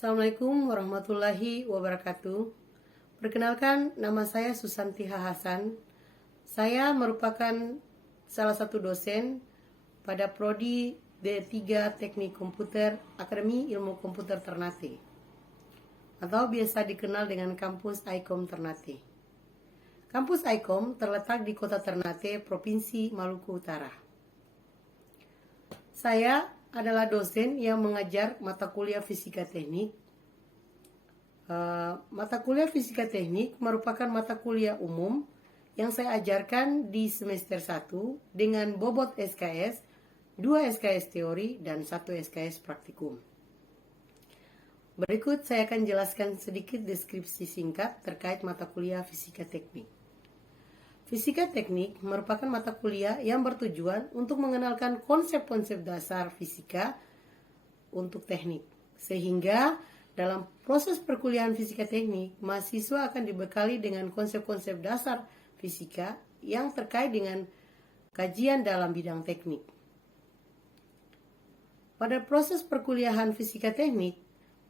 Assalamualaikum warahmatullahi wabarakatuh. Perkenalkan, nama saya Susanti Hasan. Saya merupakan salah satu dosen pada Prodi D3 Teknik Komputer Akademi Ilmu Komputer Ternate, atau biasa dikenal dengan Kampus IKOM Ternate. Kampus IKOM terletak di Kota Ternate, Provinsi Maluku Utara. Saya adalah dosen yang mengajar mata kuliah fisika teknik. Mata kuliah fisika teknik merupakan mata kuliah umum yang saya ajarkan di semester 1 dengan bobot SKS, 2 SKS teori, dan 1 SKS praktikum. Berikut saya akan jelaskan sedikit deskripsi singkat terkait mata kuliah fisika teknik. Fisika teknik merupakan mata kuliah yang bertujuan untuk mengenalkan konsep-konsep dasar fisika untuk teknik. Sehingga dalam proses perkuliahan fisika teknik, mahasiswa akan dibekali dengan konsep-konsep dasar fisika yang terkait dengan kajian dalam bidang teknik. Pada proses perkuliahan fisika teknik,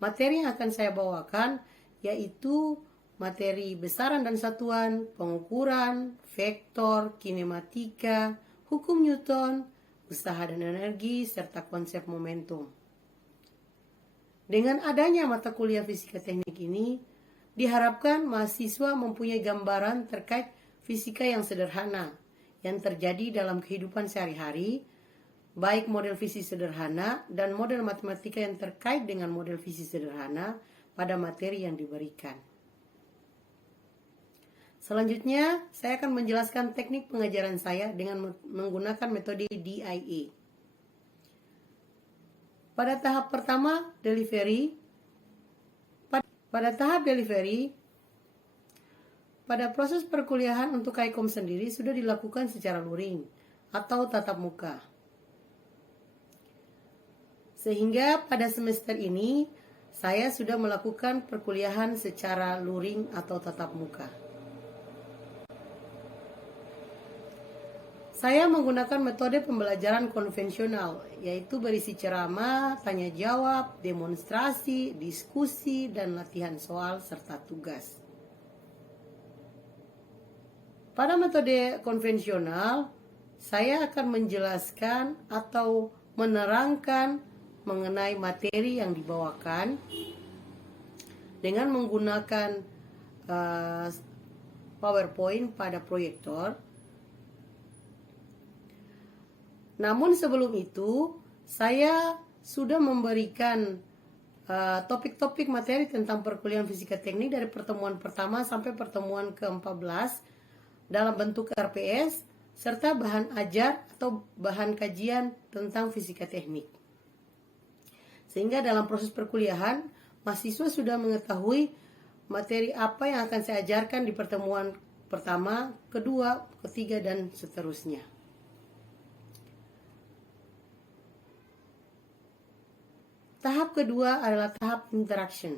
materi yang akan saya bawakan yaitu materi besaran dan satuan, pengukuran, vektor, kinematika, hukum Newton, usaha dan energi, serta konsep momentum. Dengan adanya mata kuliah fisika teknik ini, diharapkan mahasiswa mempunyai gambaran terkait fisika yang sederhana yang terjadi dalam kehidupan sehari-hari, baik model fisik sederhana dan model matematika yang terkait dengan model fisik sederhana pada materi yang diberikan. Selanjutnya, saya akan menjelaskan teknik pengajaran saya dengan menggunakan metode DIA. Pada tahap pertama, delivery. Pada tahap delivery, pada proses perkuliahan untuk IKOM sendiri sudah dilakukan secara luring atau tatap muka. Sehingga pada semester ini, saya sudah melakukan perkuliahan secara luring atau tatap muka. Saya menggunakan metode pembelajaran konvensional, yaitu berisi ceramah, tanya jawab, demonstrasi, diskusi, dan latihan soal serta tugas. Pada metode konvensional, saya akan menjelaskan atau menerangkan mengenai materi yang dibawakan dengan menggunakan PowerPoint pada proyektor. Namun sebelum itu, saya sudah memberikan topik-topik materi tentang perkuliahan fisika teknik dari pertemuan pertama sampai pertemuan ke-14 dalam bentuk RPS, serta bahan ajar atau bahan kajian tentang fisika teknik. Sehingga dalam proses perkuliahan, mahasiswa sudah mengetahui materi apa yang akan saya ajarkan di pertemuan pertama, kedua, ketiga, dan seterusnya. Tahap kedua adalah tahap interaction.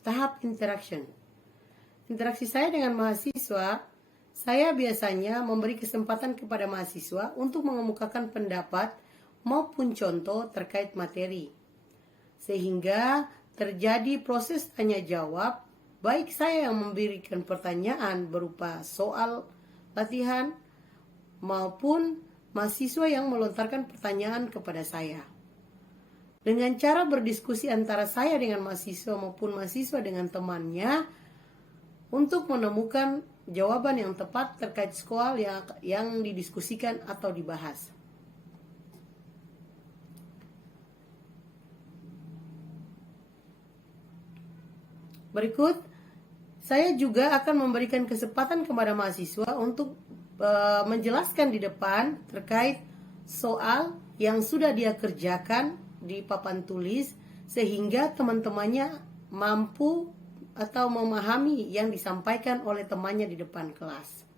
Tahap interaction. Interaksi saya dengan mahasiswa, saya biasanya memberi kesempatan kepada mahasiswa untuk mengemukakan pendapat maupun contoh terkait materi. Sehingga terjadi proses tanya jawab, baik saya yang memberikan pertanyaan berupa soal latihan maupun mahasiswa yang melontarkan pertanyaan kepada saya. Dengan cara berdiskusi antara saya dengan mahasiswa maupun mahasiswa dengan temannya untuk menemukan jawaban yang tepat terkait soal yang didiskusikan atau dibahas. Berikut, saya juga akan memberikan kesempatan kepada mahasiswa untuk menjelaskan di depan terkait soal yang sudah dia kerjakan di papan tulis, sehingga teman-temannya mampu atau memahami yang disampaikan oleh temannya di depan kelas.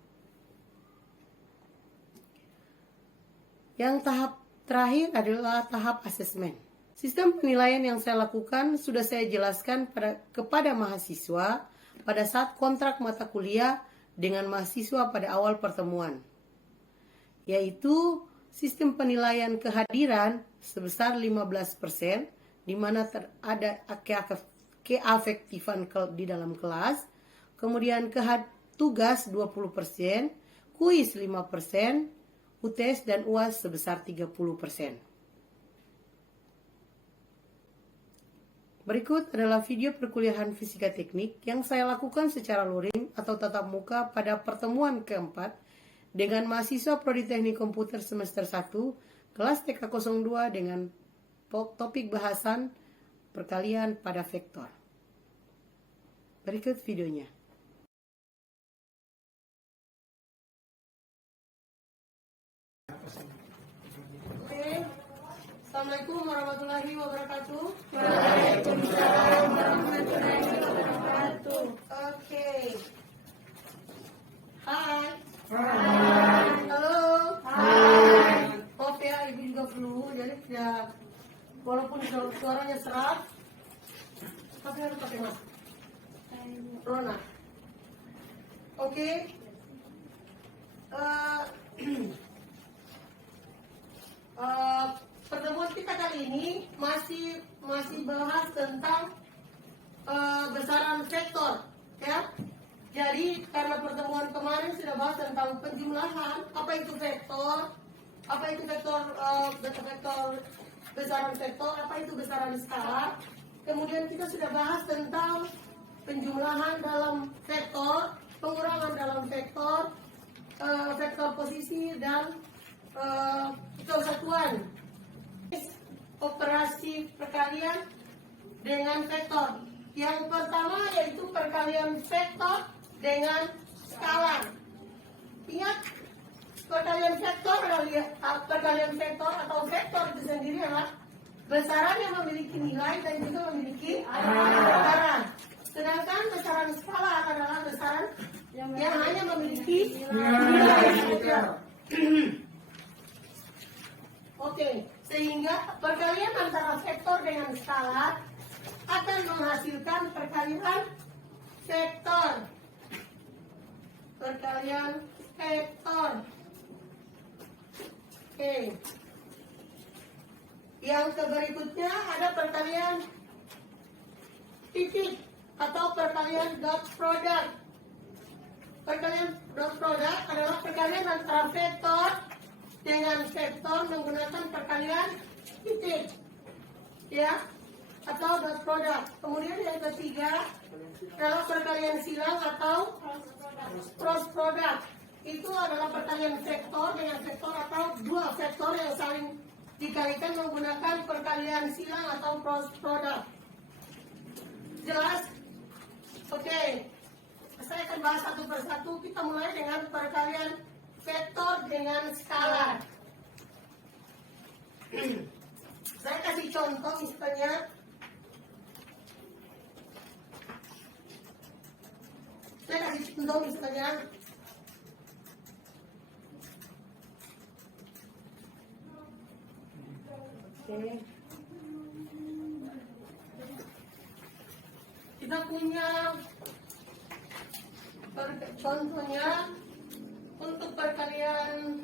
Yang tahap terakhir adalah tahap asesmen. Sistem penilaian yang saya lakukan sudah saya jelaskan kepada mahasiswa pada saat kontrak mata kuliah dengan mahasiswa pada awal pertemuan, yaitu sistem penilaian kehadiran sebesar 15%, di mana ada keafektifan di dalam kelas, kemudian tugas 20%, kuis 5%, UTS dan UAS sebesar 30%. Berikut adalah video perkuliahan fisika teknik yang saya lakukan secara luring atau tatap muka pada pertemuan keempat dengan mahasiswa Prodi Teknik Komputer semester 1 kelas TK02 dengan topik bahasan perkalian pada vektor. Berikut videonya. Assalamualaikum warahmatullahi wabarakatuh. Waalaikumsalam warahmatullahi wabarakatuh. Oke. Hai. Hai. Halo. Hai. Maaf ya, ibu juga flu, jadi ya walaupun suaranya serak, tapi harus pakai masker. Corona. Oke. Pertemuan kita kali ini masih bahas tentang besaran vektor, ya. Jadi karena pertemuan kemarin sudah bahas tentang penjumlahan, apa itu vektor, vektor besaran vektor, apa itu besaran skalar. Kemudian kita sudah bahas tentang penjumlahan dalam vektor, pengurangan dalam vektor, vektor posisi dan kesatuan operasi perkalian dengan vektor. Yang pertama yaitu perkalian vektor dengan skalar. Ingat, perkalian vektor atau vektor itu sendiri adalah besaran yang memiliki nilai dan juga memiliki besaran. Sedangkan besaran skalar adalah besaran yang hanya memiliki nilai. Oke, sehingga perkalian antara vektor dengan skalar akan menghasilkan perkalian vektor. Perkalian vektor. Oke. Yang berikutnya ada perkalian titik atau perkalian dot product. Perkalian dot product adalah perkalian antara vektor dengan vektor menggunakan perkalian titik, ya, atau dot product. Kemudian yang ketiga adalah perkalian silang atau cross product. Itu adalah perkalian vektor dengan vektor atau dua vektor yang saling dikalikan menggunakan perkalian silang atau cross product. Jelas? Oke. Saya akan bahas satu persatu. Kita mulai dengan perkalian vektor dengan skalar. Saya kasih contoh misalnya. Oke. Kita punya contohnya untuk perkalian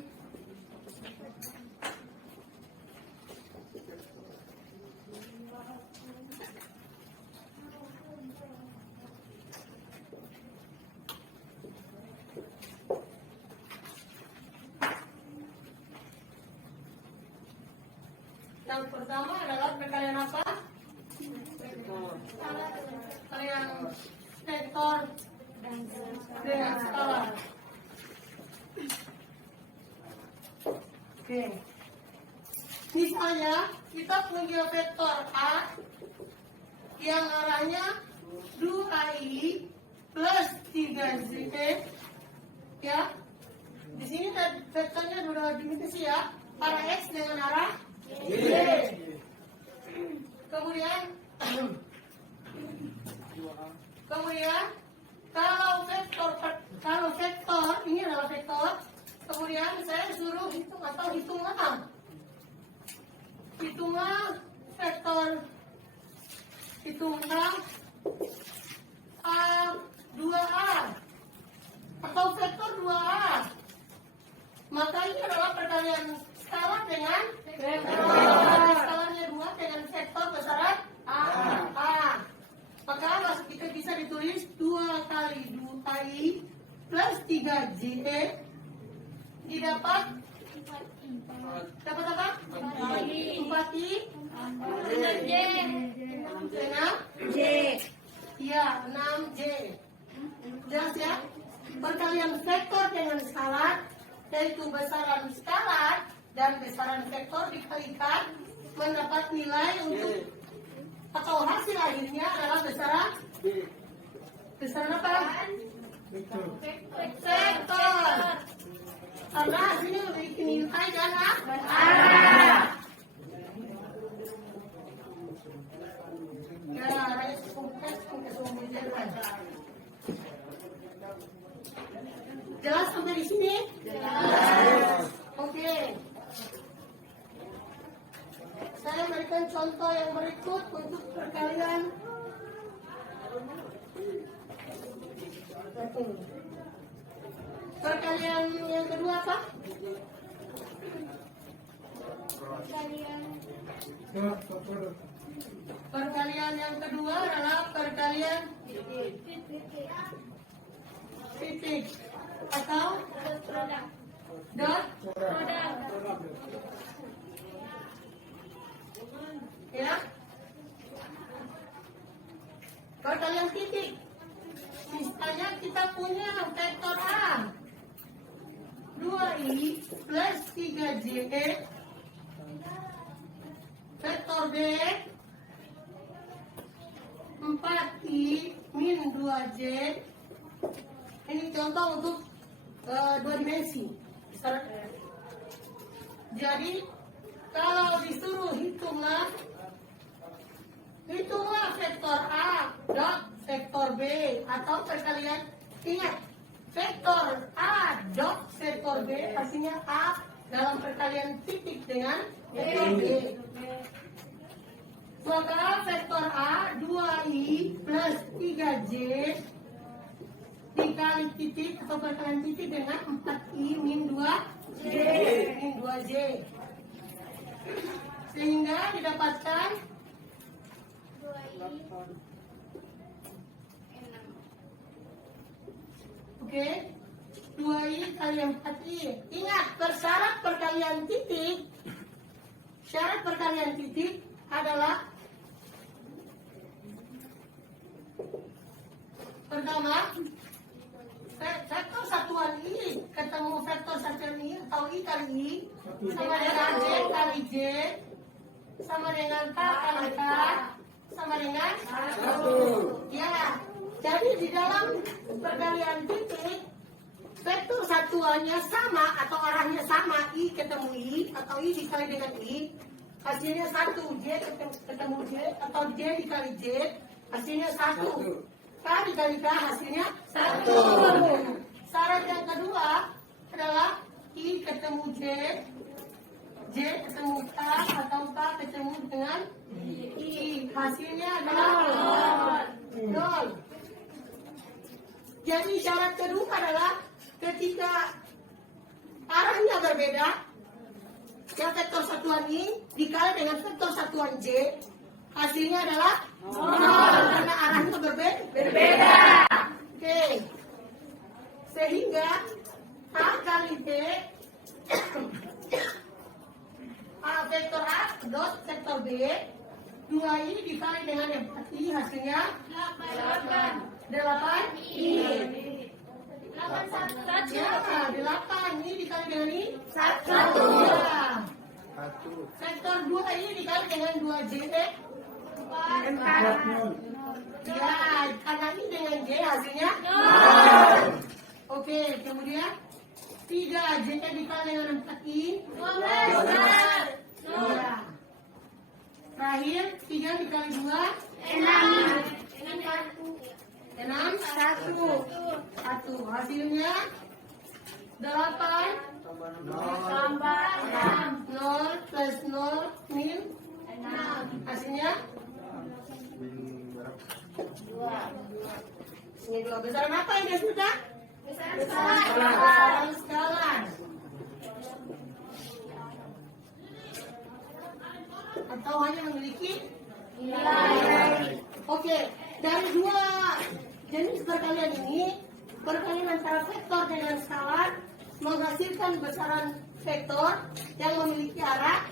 yang pertama adalah perkalian apa? Perkalian vektor dengan skalar. Oke. Misalnya kita punya vektor A yang arahnya 2i plus 3z, ya. Di sini vektornya sudah diminisi ya, arah x dengan arah y. Kemudian kalau vektor ini adalah vektor, kemudian saya suruh hitunglah vektor A2A atau vektor 2A. Maka ini adalah perkalian skalar dengan vektor. Skalarnya 2 dengan vektor besaran didapat dapat apa? 4i dengan J. ya 6j. Jelas ya? Perkalian vektor dengan skalar, yaitu besaran skalar dan besaran vektor dikalikan mendapat nilai untuk atau hasil akhirnya adalah besaran apa? Vektor. Karena hasilnya memiliki nilai dan arah. Ya, arahnya jelas sampai di sini? Jelas. Oke. Saya berikan contoh yang berikut untuk perkalian. Perkalian yang kedua apa? Perkalian yang kedua adalah perkalian titik atau dot ya. Perkalian titik, misalnya kita punya vektor A 2i plus 3j, vektor B 4i min 2j. Ini contoh untuk 2 dimensi. Jadi kalau disuruh hitunglah vektor A dot vektor B atau perkalian, ingat vektor A dot vektor B artinya A dalam perkalian titik dengan vektor B. Maka vektor A 2i plus 3j dikali titik atau perkalian titik dengan 4i min 2j. Sehingga didapatkan 2i kali 4i. Ingat, syarat perkalian titik adalah pertama vektor satuan i ketemu vektor satuan i atau i kali i sama dengan j kali j sama dengan k kali k sama dengan 1. Ya, jadi di dalam perkalian titik vektor satuannya sama atau arahnya sama, i ketemu i atau i dikali dengan i, hasilnya 1. J ketemu j atau j dikali j, hasilnya 1. K dikali K hasilnya 1. Syarat yang kedua adalah I ketemu J ketemu K atau K ketemu dengan I, hasilnya adalah 0. Jadi syarat kedua adalah ketika arahnya berbeda, yang vektor satuan I dikali dengan vektor satuan J, hasilnya adalah 0 karena arahnya berbeda. Oke. Sehingga A kali B A vektor A dot vektor B 2i dikali dengan 4i hasilnya 8i. Ya, 8i dikali dengan i 1. Ya. Vektor 2i dikali dengan 2j 4. Ya, karena ini dengan j hasilnya 0. Oke, kemudian 3j dikali dengan 4i 12. Ya. Terakhir 3 dikali 2 6. 1. Hasilnya 8 tambah 0 plus 0 min 6. Hasilnya 2. Ini 2. Besaran apa yang dia sudah? Besaran skalar. Atau hanya memiliki nilai. Oke, dari 2 jenis perkalian ini, perkalian antara vektor dengan skalar menghasilkan besaran vektor yang memiliki arah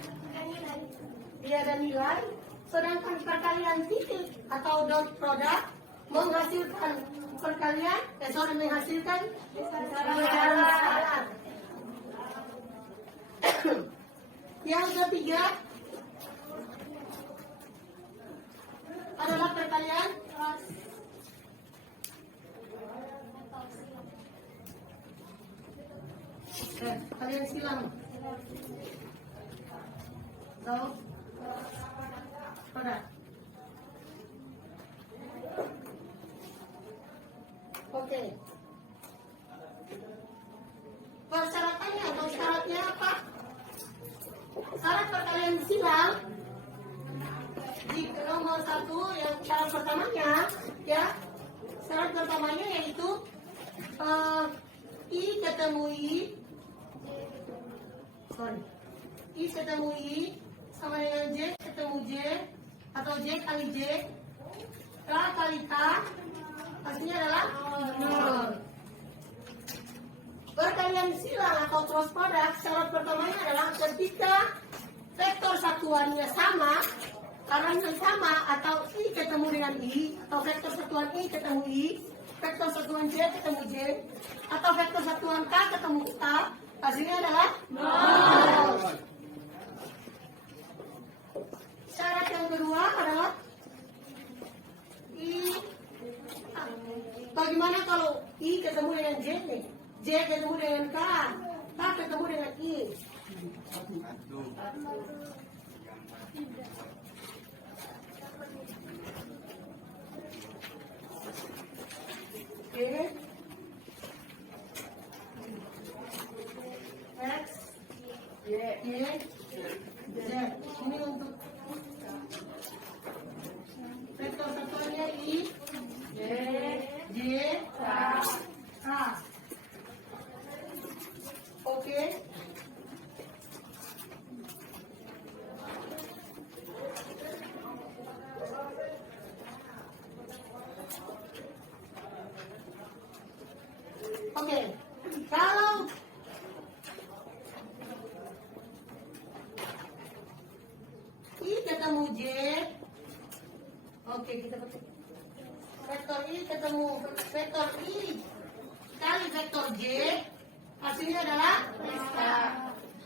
dan nilai, sedangkan perkalian titik atau dot product menghasilkan menghasilkan besaran. Yang ketiga adalah perkalian kalian silang. Tahu? Pada. Oke. Persyaratannya atau syaratnya apa? Syarat perkalian silang di nomor 1 yang syarat pertamanya ya. Syarat pertamanya yaitu I ketemu I sama dengan J ketemu J atau J kali J, K kali K, hasilnya adalah 0. Perkalian silang atau cross product, syarat pertamanya adalah ketika vektor satuannya sama, karena sama atau I ketemu dengan I, atau vektor satuan I ketemu I, vektor satuan J ketemu J, atau vektor satuan K ketemu K, hasilnya adalah 0. Syarat yang kedua adalah I. Bagaimana kalau I ketemu dengan J nih? J ketemu dengan K, K ketemu dengan I. Oke. X, Y, Z. Ini untuk vektor satuannya I, J, K. Oke. Oke. Kalau I ketemu J, oke kita pakai vektor I ketemu vektor I kali vektor J, hasilnya adalah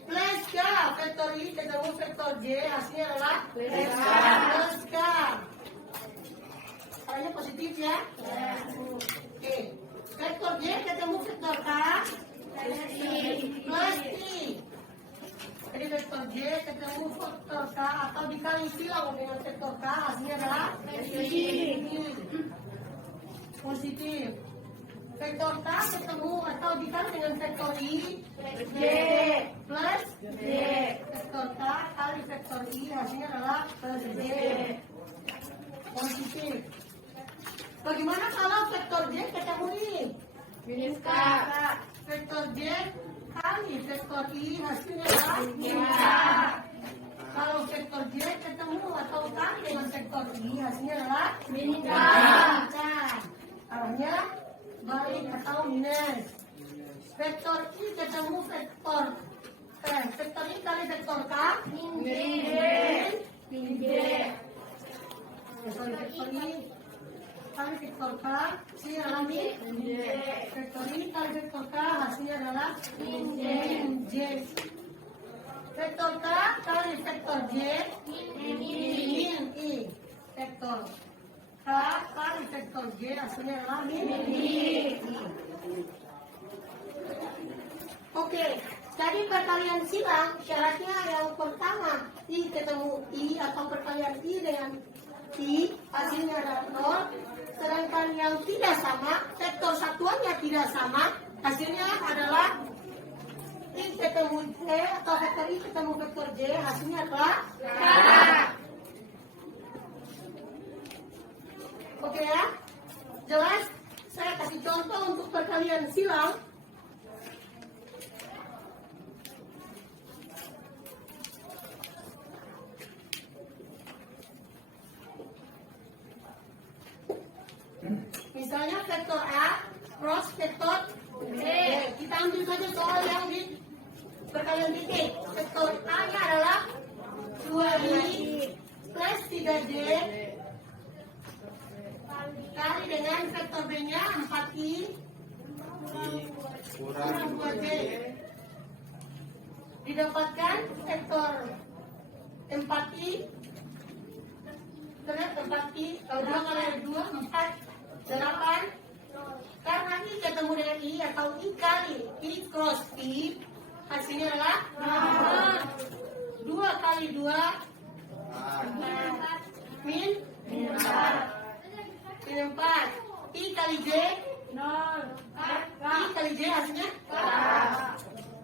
plus K. Vektor I ketemu vektor J, hasilnya adalah plus K. Caranya positif ya. Oke. Vektor J ketemu vektor K, plus I. Jadi vektor J ketemu vektor K atau dikali silang dengan vektor K, hasilnya adalah positif. Vektor K ketemu atau dikali dengan vektor I, J plus J. Vektor K kali vektor I, hasilnya adalah plus J. Positif. Bagaimana kalau vektor J ketemu I? Minus K. Vektor J kali vektor I, hasilnya adalah minus K. Kalau vektor J ketemu atau kali dengan vektor I, hasilnya adalah minus K. Arahnya balik atau minus. Vektor I ketemu vektor I kali vektor K, min J. Vektor I kali vektor K, hasilnya adalah min J. Vektor I kali vektor K, hasilnya adalah min J. Vektor K kali vektor J, min I. Vektor K kali vektor J, hasilnya adalah min I. Oke, jadi perkalian silang syaratnya yang pertama I ketemu I atau perkalian I dengan I, hasilnya adalah 0. Sedangkan yang tidak sama, vektor satuannya tidak sama, hasilnya adalah I ketemu J atau vektor I ketemu vektor J, hasilnya adalah K. Oke ya, jelas? Saya kasih contoh untuk perkalian silang. Misalnya vektor A cross vektor B. Kita ambil saja soal yang di perkalian titik. Vektor A-nya adalah 2i plus 3j kali dengan vektor B-nya 4i kurang 2j. Didapatkan vektor 4i terus 4i kalau 2 kali 2 4 8. Karena i ketemu dengan i atau i kali i cross i, hasilnya adalah 2 kali 2 min 4 i kali j 0. i kali j hasilnya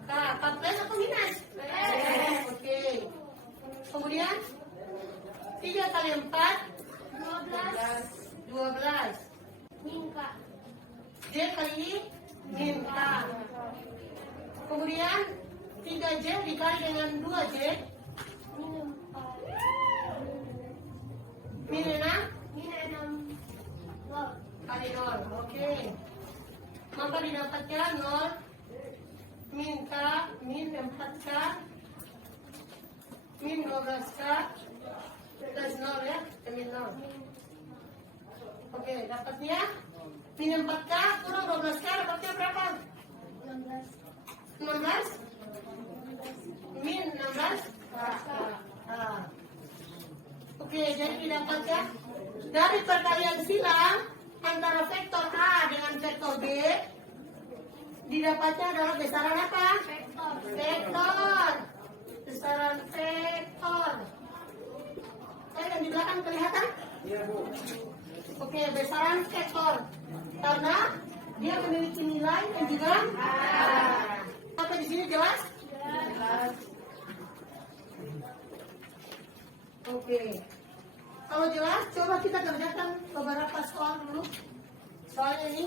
k 14 atau minus? Oke. Kemudian 3 kali 4 12 j kali i min k. Kemudian 3j dikali dengan 2j min 6 kali 0. Oke. Maka didapatkan 0 min k min 4k min 12k plus 0 ya, min 0. Oke, dapatnya min 4k kurang 12k, dapatnya berapa? 16 min 16 Oke, jadi didapatkan dari perkalian silang antara vektor A dengan vektor B, didapatnya adalah besaran apa? Vektor. Besaran vektor. Yang di belakang kelihatan? Iya, Bu. Oke, besaran vektor. Karena dia memiliki nilai dan juga apa di sini jelas? Oke. Kalau jelas, coba kita kerjakan beberapa soal dulu. Soalnya ini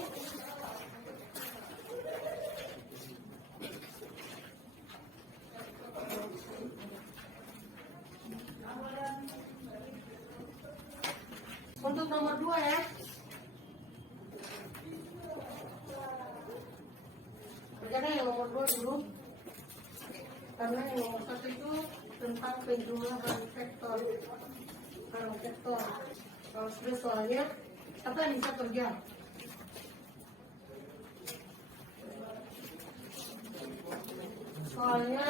untuk nomor 2 ya. Kerjakan yang nomor 2 dulu. Karena yang nomor 1 itu tentang penjumlahan vektor. Vektor. Kalau sudah soalnya, apa yang bisa kerja? Soalnya,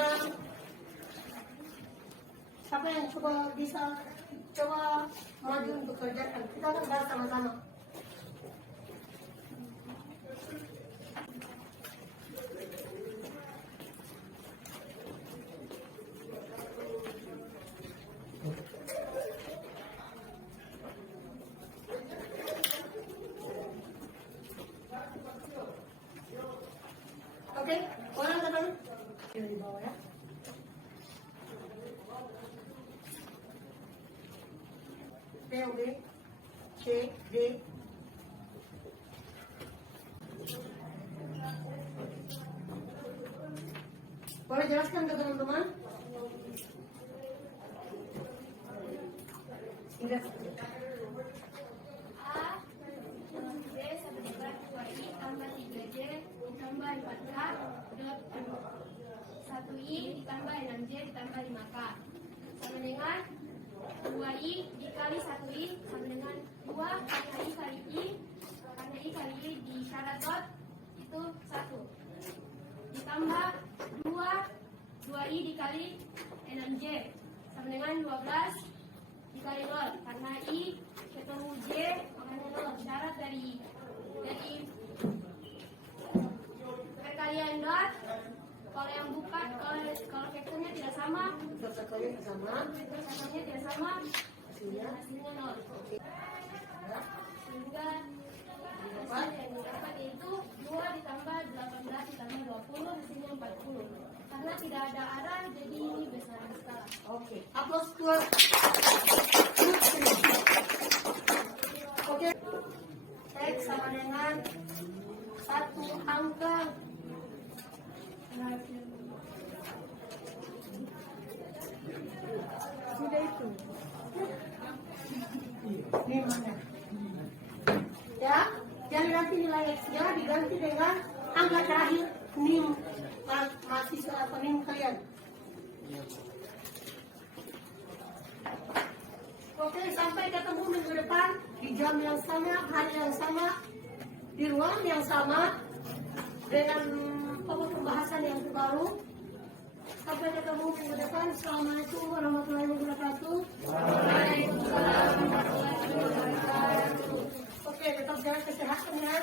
siapa yang bisa maju untuk kerjakan? Kita akan bahas sama-sama. Oke, orang katakan di bawah ya. POD, C, D. Boleh jelaskan ke teman-teman? Ingat. A B sama dengan 2i tambah 3j ditambah 4k dot 1i ditambah 6j ditambah 5k sama dengan 2i dikali 1i sama dengan 2 karena i kali i di syarat dot itu 1 ditambah 2i dikali 6j sama dengan 12 dikali 0 karena i ketemu j makanya 0 syarat dari perkalian dot. Kalau yang bukan kalau vektornya tidak sama, Vektornya sama. vektornya tidak sama Hasilnya hasilnya 0 sehingga hasil yang didapat yaitu 2 ditambah 18 ditambah 20 hasilnya 40 karena tidak ada arah jadi ini besaran skala. Oke, upload 2. Oke, X sama dengan 1 angka. Sudah itu. Ini mana? Ya, jadi nanti nilai X-nya diganti dengan angka terakhir NIM mahasiswa pening kalian. Oke, sampai ketemu minggu depan di jam yang sama, hari yang sama, di ruang yang sama, dengan pokok pembahasan yang baru. Sampai ketemu minggu depan. Assalamualaikum warahmatullahi wabarakatuh. Waalaikumsalam warahmatullahi wabarakatuh. Oke, tetap jaga kesehatan ya.